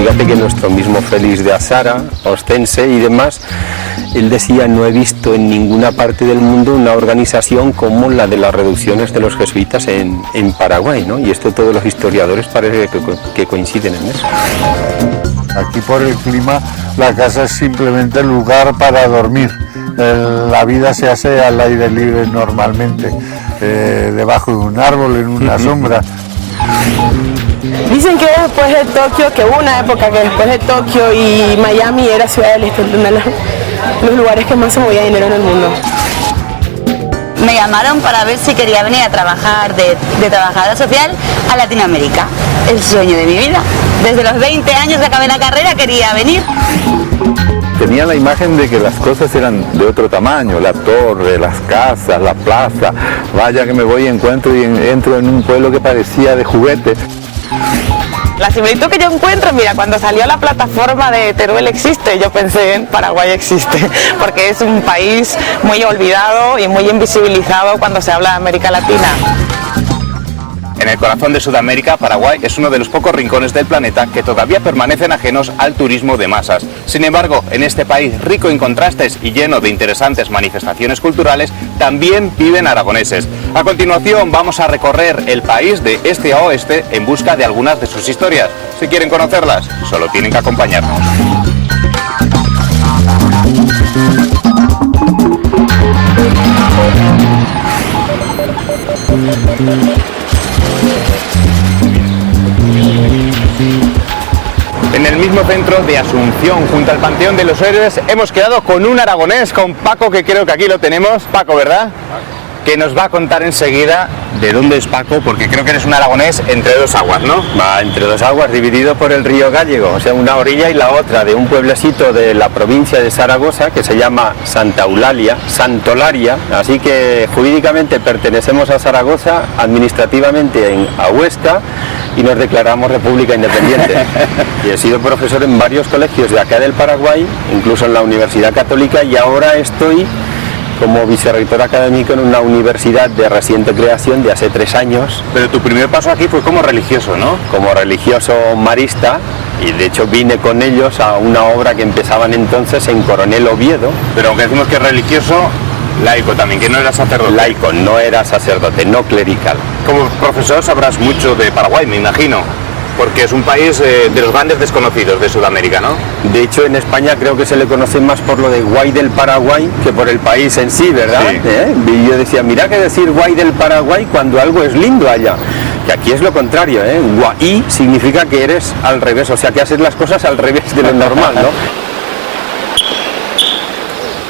Fíjate que nuestro mismo Félix de Azara, Ostense y demás, él decía: no he visto en ninguna parte del mundo una organización como la de las reducciones de los jesuitas en Paraguay, ¿no? Y esto todos los historiadores parece que coinciden en eso. Aquí por el clima la casa es simplemente el lugar para dormir. La vida se hace al aire libre normalmente, debajo de un árbol, en una sombra. Dicen que después de Tokio, que hubo una época que después de Tokio y Miami era Ciudad del Este, uno de los lugares que más se movía dinero en el mundo. Me llamaron para ver si quería venir a trabajar de trabajadora social a Latinoamérica. El sueño de mi vida. Desde los 20 años que acabé la carrera quería venir. Tenía la imagen de que las cosas eran de otro tamaño, la torre, las casas, la plaza. Vaya que me voy y entro en un pueblo que parecía de juguete. La similitud que yo encuentro, mira, cuando salió la plataforma de Teruel existe, yo pensé en Paraguay existe, porque es un país muy olvidado y muy invisibilizado cuando se habla de América Latina. En el corazón de Sudamérica, Paraguay es uno de los pocos rincones del planeta que todavía permanecen ajenos al turismo de masas. Sin embargo, en este país rico en contrastes y lleno de interesantes manifestaciones culturales, también viven aragoneses. A continuación vamos a recorrer el país de este a oeste en busca de algunas de sus historias. Si quieren conocerlas, solo tienen que acompañarnos. En el mismo centro de Asunción, junto al Panteón de los Héroes, hemos quedado con un aragonés, con Paco, que creo que aquí lo tenemos. Paco, ¿verdad? Que nos va a contar enseguida de dónde es Paco, porque creo que eres un aragonés entre dos aguas, ¿no? Va entre dos aguas, dividido por el río Gállego, o sea, una orilla y la otra, de un pueblecito de la provincia de Zaragoza que se llama Santa Eulalia, Santolaria, así que jurídicamente pertenecemos a Zaragoza, administrativamente a Huesca, y nos declaramos república independiente. Y he sido profesor en varios colegios de acá del Paraguay, incluso en la Universidad Católica, y ahora estoy como vicerrector académico en una universidad de reciente creación de hace 3 años. Pero tu primer paso aquí fue como religioso, ¿no? Como religioso marista, y de hecho vine con ellos a una obra que empezaban entonces en Coronel Oviedo. Pero aunque decimos que es religioso, laico también, que no era sacerdote. Laico, no era sacerdote, no clerical. Como profesor sabrás mucho de Paraguay, me imagino, porque es un país de los grandes desconocidos de Sudamérica, ¿no? De hecho, en España creo que se le conoce más por lo de Guay del Paraguay que por el país en sí, ¿verdad? Sí. Y yo decía, mira que decir Guay del Paraguay cuando algo es lindo allá. Que aquí es lo contrario, ¿eh? Guay significa que eres al revés, o sea, que haces las cosas al revés de lo normal, ¿no?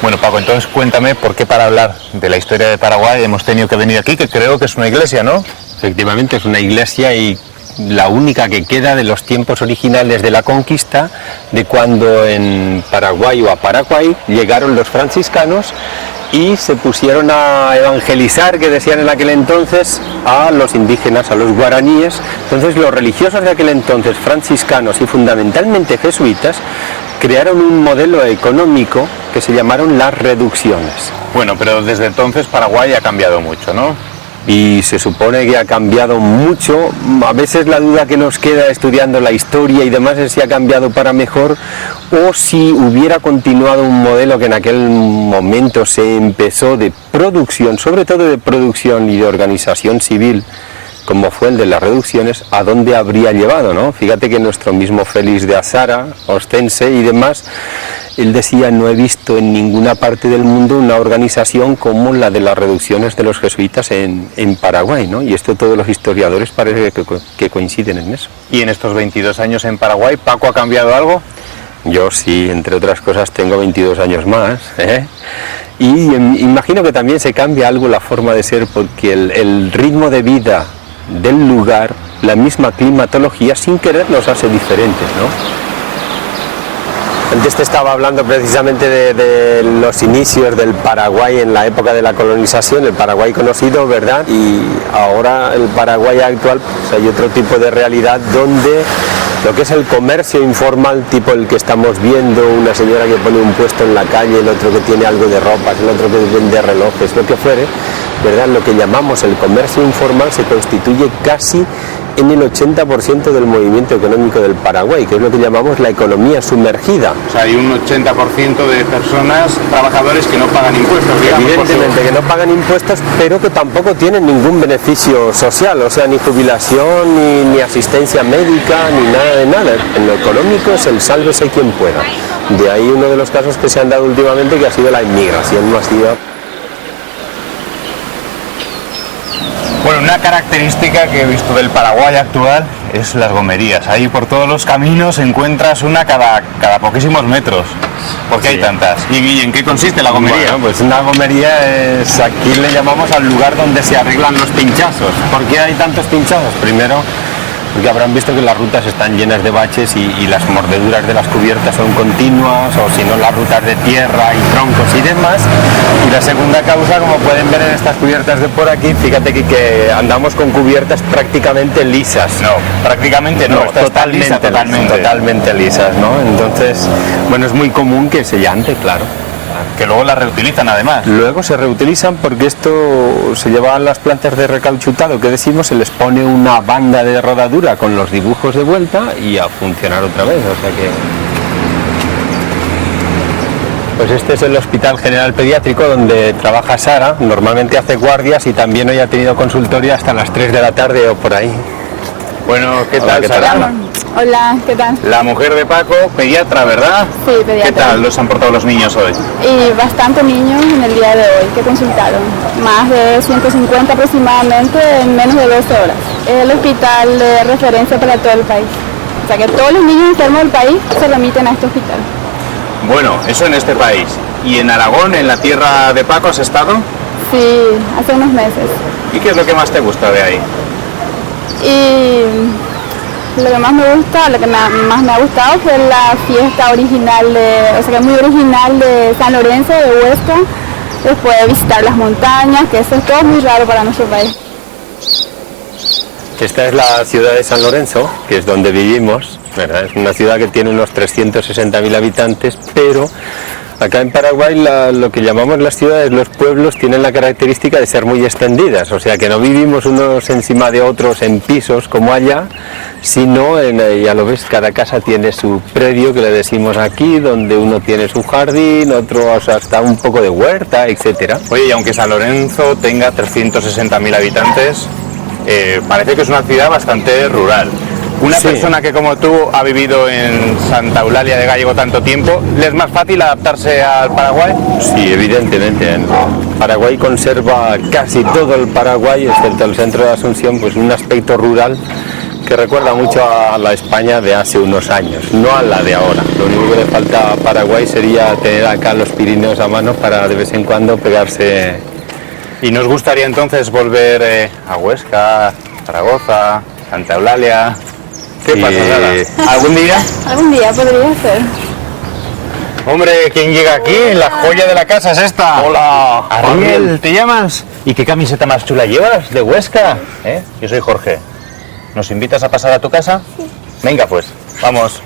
Bueno, Paco, entonces cuéntame por qué para hablar de la historia de Paraguay hemos tenido que venir aquí, que creo que es una iglesia, ¿no? Efectivamente, es una iglesia y la única que queda de los tiempos originales de la conquista, de cuando en Paraguay o a Paraguay llegaron los franciscanos y se pusieron a evangelizar, que decían en aquel entonces, a los indígenas, a los guaraníes. Entonces los religiosos de aquel entonces, franciscanos y fundamentalmente jesuitas, crearon un modelo económico que se llamaron las reducciones. Bueno, pero desde entonces Paraguay ha cambiado mucho, ¿no? Y se supone que ha cambiado mucho. A veces la duda que nos queda estudiando la historia y demás es si ha cambiado para mejor o si hubiera continuado un modelo que en aquel momento se empezó de producción, sobre todo de producción y de organización civil, como fue el de las reducciones, a dónde habría llevado, ¿no? Fíjate que nuestro mismo Félix de Azara, Ostense y demás, él decía: no he visto en ninguna parte del mundo una organización como la de las reducciones de los jesuitas en Paraguay, ¿no? Y esto todos los historiadores parece que coinciden en eso. ¿Y en estos 22 años en Paraguay, Paco, ha cambiado algo? Yo sí, entre otras cosas tengo 22 años más, ¿eh? Y imagino que también se cambia algo la forma de ser, porque el ritmo de vida del lugar, la misma climatología, sin querer nos hace diferentes, ¿no? Antes te estaba hablando precisamente de los inicios del Paraguay en la época de la colonización, el Paraguay conocido, ¿verdad? Y ahora el Paraguay actual, pues hay otro tipo de realidad donde lo que es el comercio informal, tipo el que estamos viendo, una señora que pone un puesto en la calle, el otro que tiene algo de ropas, el otro que vende relojes, lo que fuere, ¿verdad? Lo que llamamos el comercio informal se constituye casi en el 80% del movimiento económico del Paraguay, que es lo que llamamos la economía sumergida. O sea, hay un 80% de personas, trabajadores que no pagan impuestos, digamos. Evidentemente que no pagan impuestos, pero que tampoco tienen ningún beneficio social, o sea, ni jubilación, ni asistencia médica, ni nada de nada. En lo económico es el sálvese quien pueda. De ahí uno de los casos que se han dado últimamente, que ha sido la inmigración masiva. Bueno, una característica que he visto del Paraguay actual es las gomerías. Ahí por todos los caminos encuentras una cada poquísimos metros. ¿Por qué hay tantas? ¿Y en qué consiste la gomería? Bueno, pues una gomería es, aquí le llamamos al lugar donde se arreglan los pinchazos. ¿Por qué hay tantos pinchazos? Primero, porque habrán visto que las rutas están llenas de baches y las mordeduras de las cubiertas son continuas, o si no las rutas de tierra y troncos y demás. Y la segunda causa, como pueden ver en estas cubiertas de por aquí, fíjate que andamos con cubiertas prácticamente lisas. No, prácticamente no, totalmente lisas, ¿no? Entonces, bueno, es muy común que se llante, claro. Que luego las reutilizan además. Luego se reutilizan porque esto se lleva a las plantas de recauchutado, que decimos, se les pone una banda de rodadura con los dibujos de vuelta y a funcionar otra vez, o sea que... Pues este es el Hospital General Pediátrico donde trabaja Sara, normalmente hace guardias y también hoy ha tenido consultorio hasta las 3 de la tarde o por ahí. Bueno, ¿qué Hola, tal, ¿qué Sara? tal? Hola, ¿qué tal? La mujer de Paco, pediatra, ¿verdad? Sí, pediatra. ¿Qué tal los han portado los niños hoy? Y bastante niños en el día de hoy que consultaron. Más de 150 aproximadamente en menos de 12 horas. Es el hospital de referencia para todo el país. O sea que todos los niños enfermos del país se remiten a este hospital. Bueno, eso en este país. ¿Y en Aragón, en la tierra de Paco, has estado? Sí, hace unos meses. ¿Y qué es lo que más te gusta de ahí? Y lo que más me gusta, lo que más me ha gustado fue la fiesta original, o sea que es muy original de San Lorenzo, de Huesca. Después de visitar las montañas, que eso es todo muy raro para nuestro país. Esta es la ciudad de San Lorenzo, que es donde vivimos, ¿verdad? Es una ciudad que tiene unos 360.000 habitantes, pero acá en Paraguay lo que llamamos las ciudades, los pueblos, tienen la característica de ser muy extendidas, o sea que no vivimos unos encima de otros en pisos como allá, sino, ya lo ves, cada casa tiene su predio, que le decimos aquí, donde uno tiene su jardín, otro, o sea, hasta un poco de huerta, etcétera. Oye, y aunque San Lorenzo tenga 360.000 habitantes, parece que es una ciudad bastante rural. Una persona que como tú ha vivido en Santa Eulalia de Gállego tanto tiempo, ¿le es más fácil adaptarse al Paraguay? Sí, evidentemente. Paraguay conserva casi todo el Paraguay, excepto el centro de Asunción, pues un aspecto rural que recuerda mucho a la España de hace unos años, no a la de ahora. Lo único que le falta a Paraguay sería tener acá los Pirineos a mano para de vez en cuando pegarse. ¿Y nos gustaría entonces volver a Huesca, Zaragoza, Santa Eulalia? ¿Qué pasa, Sara? ¿Algún día? Algún día podría ser. Hombre, ¿quién llega aquí? La joya de la casa es esta. Hola, Ariel, ¿te llamas? ¿Y qué camiseta más chula llevas? ¿De Huesca? Yo soy Jorge. ¿Nos invitas a pasar a tu casa? Sí. Venga, pues, vamos.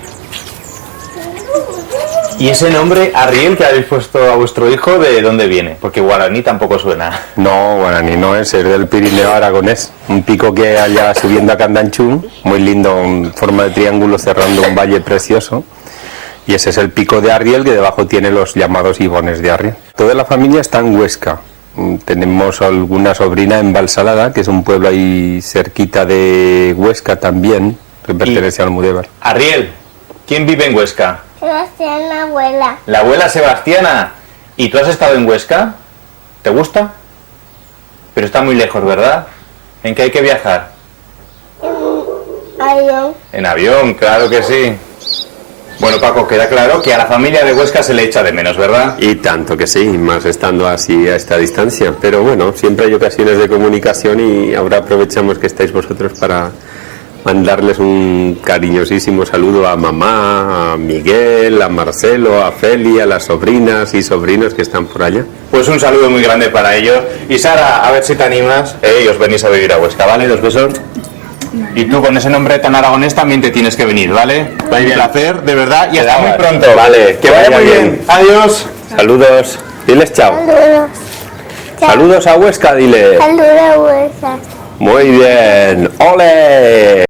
¿Y ese nombre, Ariel, que habéis puesto a vuestro hijo, de dónde viene? Porque guaraní tampoco suena. No, guaraní no es del Pirineo aragonés, un pico que allá subiendo a Candanchú, muy lindo, en forma de triángulo cerrando un valle precioso. Y ese es el pico de Arriel, que debajo tiene los llamados ibones de Arriel. Toda la familia está en Huesca. Tenemos alguna sobrina en Valsalada, que es un pueblo ahí cerquita de Huesca también, que pertenece al Almudévar. Arriel, ¿quién vive en Huesca? Sebastián, la abuela. La abuela Sebastiana. ¿Y tú has estado en Huesca? ¿Te gusta? Pero está muy lejos, ¿verdad? ¿En qué hay que viajar? En avión. En avión, claro que sí. Bueno, Paco, queda claro que a la familia de Huesca se le echa de menos, ¿verdad? Y tanto que sí, más estando así a esta distancia. Pero bueno, siempre hay ocasiones de comunicación y ahora aprovechamos que estáis vosotros para mandarles un cariñosísimo saludo a mamá, a Miguel, a Marcelo, a Feli, a las sobrinas y sobrinos que están por allá. Pues un saludo muy grande para ellos. Y Sara, a ver si te animas y os venís a vivir a Huesca, ¿vale? Dos besos. Y tú con ese nombre tan aragonés también te tienes que venir, ¿vale? Un placer, de verdad, y hasta muy pronto. Vale, que vaya muy bien. Adiós. Saludos. Diles chao. Saludos. Saludos a Huesca, dile. Saludos, Huesca. Muy bien. ¡Ole!